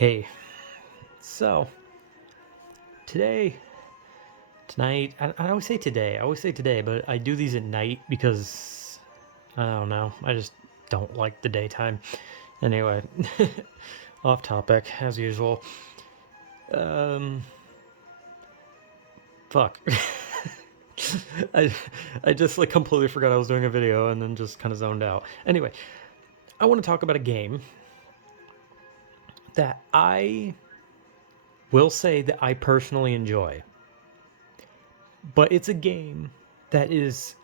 Hey, so tonight, I always say today, but I do these at night because I don't know, I just don't like the daytime. Anyway, off topic as usual. Um, fuck. I I just like completely forgot I was doing a video and then just kind of zoned out. Anyway, I want to talk about a game that I will say that I personally enjoy. But it's a game that is,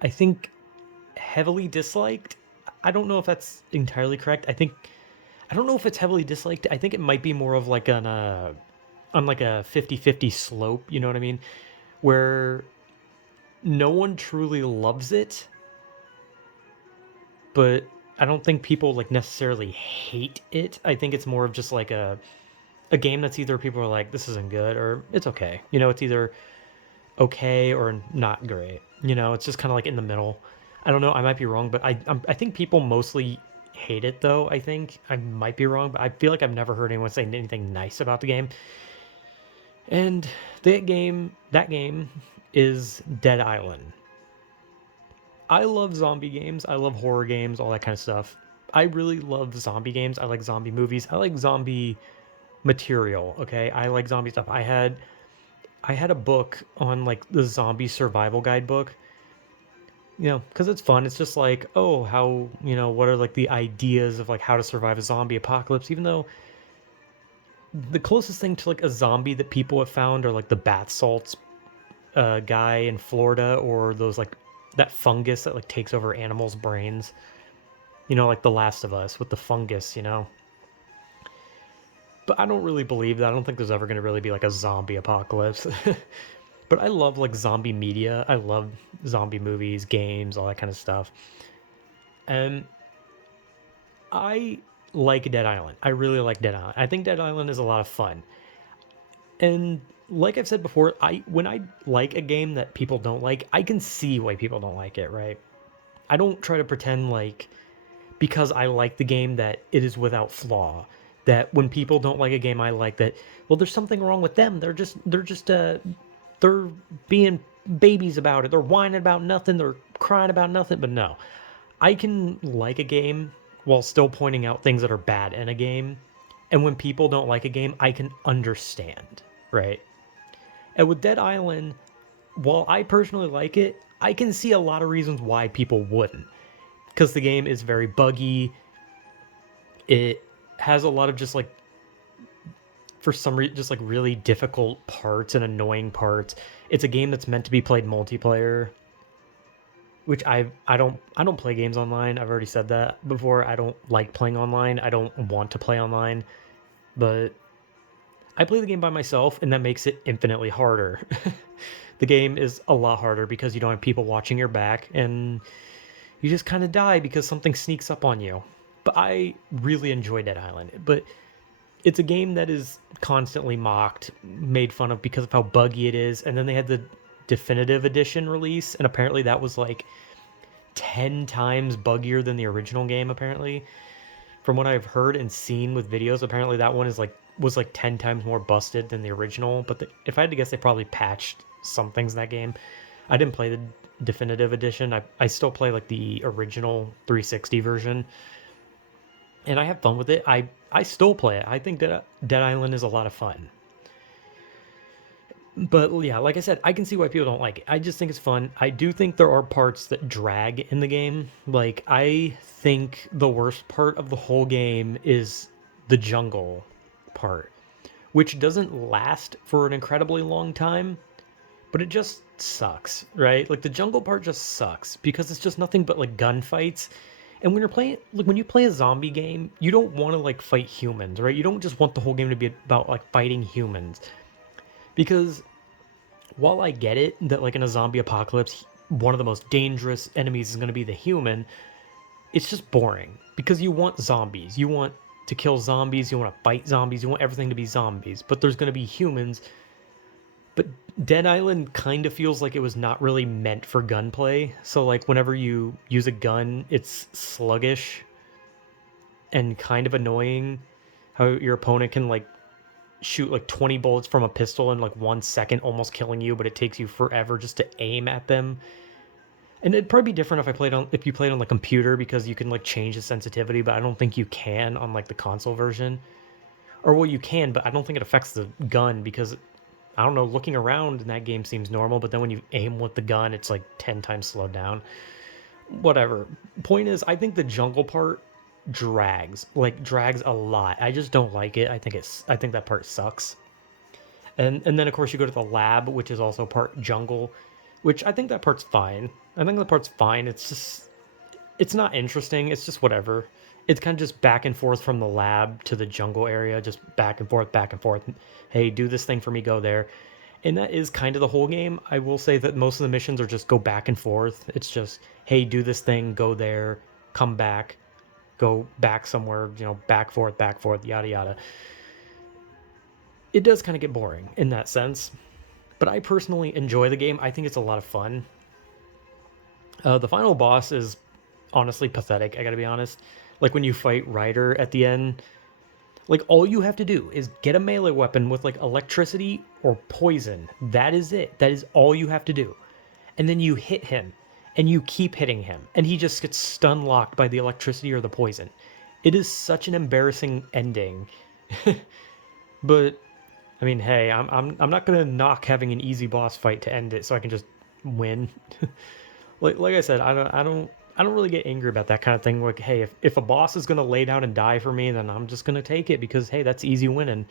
I think, heavily disliked. I don't know if that's entirely correct. I don't know if it's heavily disliked. I think it might be more of like on like a 50-50 slope, you know what I mean? Where no one truly loves it, but I don't think people like necessarily hate it. I think it's more of just like a game that's either people are like this isn't good or it's okay. You know, it's either okay or not great. You know, it's just kind of like in the middle. I don't know. I might be wrong, but I think people mostly hate it though. I think I might be wrong, but I feel like I've never heard anyone say anything nice about the game. And that game is Dead Island. I love zombie games. I love horror games, all that kind of stuff. I really love zombie games. I like zombie movies. I like zombie material, okay? I like zombie stuff. I had a book on like the zombie survival guidebook, because it's fun. It's just like, oh, how, what are like the ideas of like how to survive a zombie apocalypse, even though the closest thing to like a zombie that people have found are like the bath salts guy in Florida, or those like that fungus that like takes over animals' brains, like The Last of Us with the fungus. But I don't really believe that. I don't think there's ever going to really be like a zombie apocalypse. But I love like zombie media. I love zombie movies, games, all that kind of stuff. And I like Dead Island. I really like Dead Island. I think Dead Island is a lot of fun. And like I've said before, I when I like a game that people don't like, I can see why people don't like it, right? I don't try to pretend like because I like the game that it is without flaw. That when people don't like a game I like, that well there's something wrong with them. They're being babies about it. They're whining about nothing. They're crying about nothing. But no, I can like a game while still pointing out things that are bad in a game. And when people don't like a game, I can understand, right? And with Dead Island, while I personally like it, I can see a lot of reasons why people wouldn't. Because the game is very buggy. It has a lot of just like, for some reason, just like really difficult parts and annoying parts. It's a game that's meant to be played multiplayer, which I don't play games online. I've already said that before. I don't like playing online. I don't want to play online, but I play the game by myself, and that makes it infinitely harder. The game is a lot harder because you don't have people watching your back, and you just kind of die because something sneaks up on you. But I really enjoy Dead Island. But it's a game that is constantly mocked, made fun of because of how buggy it is. And then they had the definitive edition release, and apparently that was like 10 times buggier than the original game, apparently. From what I've heard and seen with videos, apparently that one is like was like 10 times more busted than the original. But if I had to guess, they probably patched some things in that game. I didn't play the definitive edition. I still play like the original 360 version, and I have fun with it. I still play it. I think that Dead Island is a lot of fun. But yeah, like I said, I can see why people don't like it. I just think it's fun. I do think there are parts that drag in the game. Like, I think the worst part of the whole game is the jungle part, which doesn't last for an incredibly long time, but it just sucks, right? Like, the jungle part just sucks because it's just nothing but like gunfights. And when you're playing, like when you play a zombie game, you don't want to like fight humans, right? You don't just want the whole game to be about like fighting humans. Because while I get it that like in a zombie apocalypse, one of the most dangerous enemies is going to be the human, it's just boring because you want zombies. You want to kill zombies, you want to fight zombies, you want everything to be zombies, but there's going to be humans. But Dead Island kind of feels like it was not really meant for gunplay. So like whenever you use a gun, it's sluggish and kind of annoying how your opponent can like shoot like 20 bullets from a pistol in like 1 second, almost killing you, but it takes you forever just to aim at them. And it'd probably be different if you played on the computer, because you can like change the sensitivity, but I don't think you can on like the console version. Or well, you can, but I don't think it affects the gun, because I don't know, looking around in that game seems normal, but then when you aim with the gun, it's like 10 times slowed down. Whatever. Point is, I think the jungle part drags a lot. I just don't like it. I think that part sucks. And then of course you go to the lab, which is also part jungle, which I think that part's fine. I think the part's fine. It's not interesting. It's just whatever. It's kind of just back and forth from the lab to the jungle area, just back and forth, back and forth. Hey, do this thing for me, go there. And that is kind of the whole game. I will say that most of the missions are just go back and forth. It's just, hey, do this thing, go there, come back, go back somewhere, back, forth, yada, yada. It does kind of get boring in that sense. But I personally enjoy the game. I think it's a lot of fun. The final boss is honestly pathetic, I gotta be honest. Like when you fight Ryder at the end, like all you have to do is get a melee weapon with like electricity or poison. That is it. That is all you have to do. And then you hit him and you keep hitting him and he just gets stun locked by the electricity or the poison. It is such an embarrassing ending. But I mean, hey, I'm not gonna knock having an easy boss fight to end it so I can just win. Like I said, I don't really get angry about that kind of thing. Like, hey, if a boss is gonna lay down and die for me, then I'm just gonna take it because hey, that's easy winning.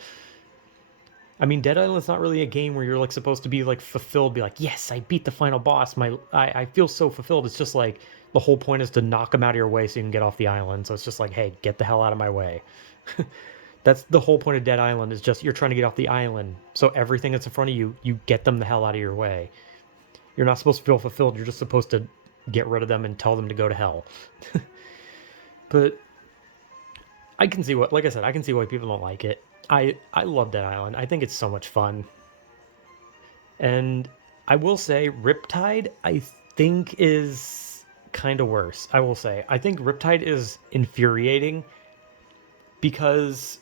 I mean, Dead Island's not really a game where you're like supposed to be like fulfilled, be like, yes, I beat the final boss. I feel so fulfilled. It's just like the whole point is to knock him out of your way so you can get off the island. So it's just like, hey, get the hell out of my way. That's the whole point of Dead Island, is just you're trying to get off the island. So everything that's in front of you, you get them the hell out of your way. You're not supposed to feel fulfilled. You're just supposed to get rid of them and tell them to go to hell. But I can see like I said, I can see why people don't like it. I love Dead Island. I think it's so much fun. And I will say Riptide, I think is kind of worse. I will say. I think Riptide is infuriating because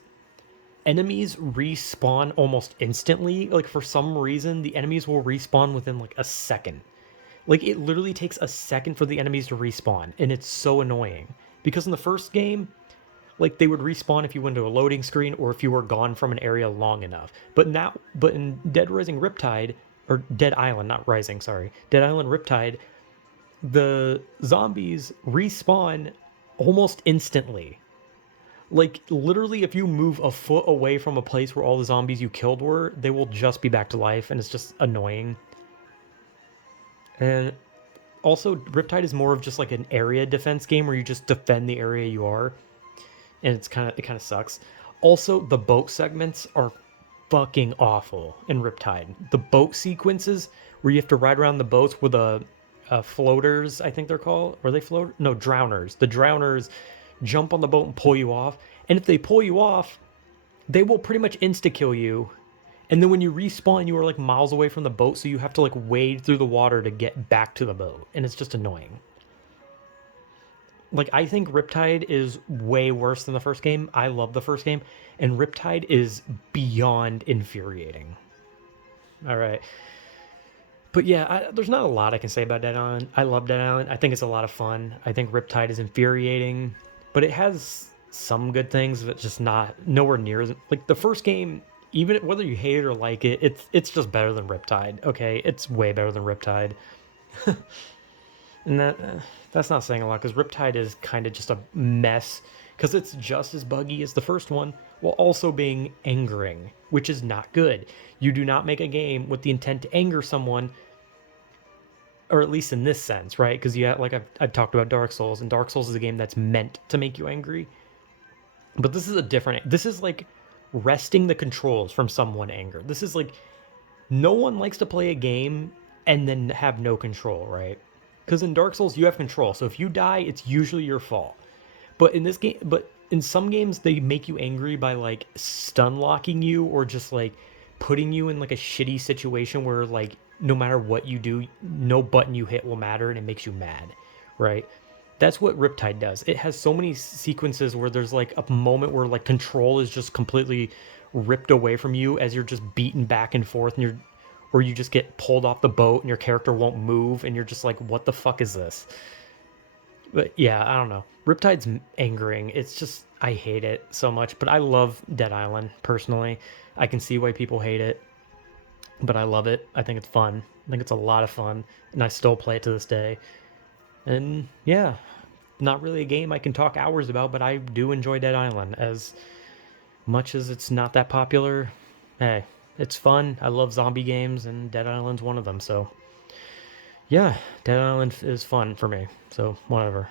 enemies respawn almost instantly. Like for some reason, the enemies will respawn within like a second. Like it literally takes a second for the enemies to respawn, and it's so annoying. Because in the first game, like they would respawn if you went to a loading screen or if you were gone from an area long enough. But in Dead Rising Riptide, or Dead Island, not Rising, sorry, Dead Island Riptide, the zombies respawn almost instantly. Like literally, if you move a foot away from a place where all the zombies you killed were, they will just be back to life, and it's just annoying. And also, Riptide is more of just like an area defense game where you just defend the area you are, and it kind of sucks. Also, the boat segments are fucking awful in Riptide. The boat sequences where you have to ride around the boats with floaters, I think they're called. Are they float? No, drowners. The drowners jump on the boat and pull you off. And if they pull you off, they will pretty much insta-kill you. And then when you respawn, you are like miles away from the boat, so you have to like wade through the water to get back to the boat. And it's just annoying. Like, I think Riptide is way worse than the first game. I love the first game. And Riptide is beyond infuriating. All right. But yeah, there's not a lot I can say about Dead Island. I love Dead Island. I think it's a lot of fun. I think Riptide is infuriating. But it has some good things, but just nowhere near as... Like, the first game, even whether you hate it or like it, it's just better than Riptide, okay? It's way better than Riptide. And that's not saying a lot, because Riptide is kind of just a mess, because it's just as buggy as the first one, while also being angering, which is not good. You do not make a game with the intent to anger someone, or at least in this sense, right? Because like I've talked about Dark Souls, and Dark Souls is a game that's meant to make you angry. But this is like wresting the controls from someone anger. This is like, no one likes to play a game and then have no control, right? Because in Dark Souls, you have control. So if you die, it's usually your fault. But in some games, they make you angry by like stun locking you, or just like putting you in like a shitty situation where like no matter what you do, no button you hit will matter, and it makes you mad, right? That's what Riptide does. It has so many sequences where there's like a moment where like control is just completely ripped away from you as you're just beaten back and forth, and or you just get pulled off the boat and your character won't move and you're just like, what the fuck is this? But yeah, I don't know. Riptide's angering. It's just I hate it so much, but I love Dead Island personally. I can see why people hate it, but I love it. I think it's fun. I think it's a lot of fun, and I still play it to this day. And yeah, not really a game I can talk hours about, but I do enjoy Dead Island as much as it's not that popular. Hey, it's fun. I love zombie games, and Dead Island's one of them. So yeah, Dead Island is fun for me. So whatever.